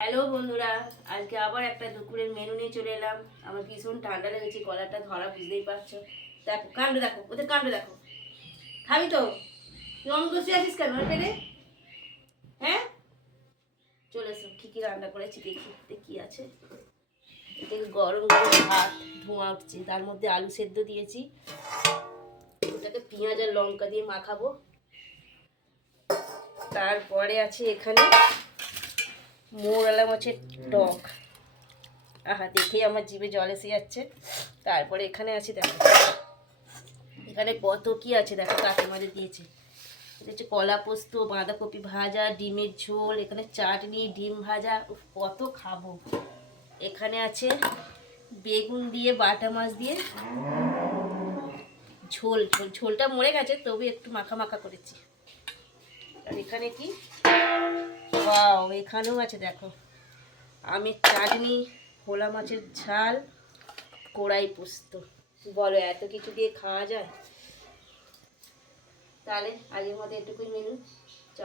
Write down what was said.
Hello বন্ধুরা, আজকে আবার একটা দুপুরের মেনু নিয়ে চলে এলাম। আমার ভীষণ ঠান্ডা লেগেছে, গলাটা ধরা, বুঝতেই পারছো। দেখো কাণ্ড, দেখো ওদের কাণ্ড দেখো। খাবি তো? তুই অমন বসে আছিস কেন পেরে? হ্যাঁ, চলে এসো। কি কি রান্না করেছি দেখি, কি আছে। এদিকে গরম গরম ভাত, ধোঁয়া উঠছে, তার মধ্যে আলু সেদ্ধ দিয়েছি, ওটাকে পেঁয়াজ আর লঙ্কা দিয়ে মাখাবো। তারপরে আছে এখানে মোরলা মাছের টক। আহা, দেখেই আমার জিভে জল এসে যাচ্ছে। তারপরে এখানে আছে, দেখো এখানে কত কি আছে, দেখো কাকিমাদের দিয়েছে। এটা হচ্ছে কলা পোস্ত, বাঁধাকপি ভাজা, ডিমের ঝোল, এখানে চাটনি, ডিম ভাজা। উফ, কত খাবো। এখানে আছে বেগুন দিয়ে বাটা মাছ দিয়ে ঝোল। ঝোলটা মরে গেছে, তবু একটু মাখা মাখা করেছি। আর এখানে কি, ওয়াও, এখানেও আছে দেখো আমের চাটনি, ভোলা মাছের ঝাল, কড়াই পোস্ত। বলো এত কিছু দিয়ে খাওয়া যায়? তাহলে আজকের মতো এটুকুই মেনু।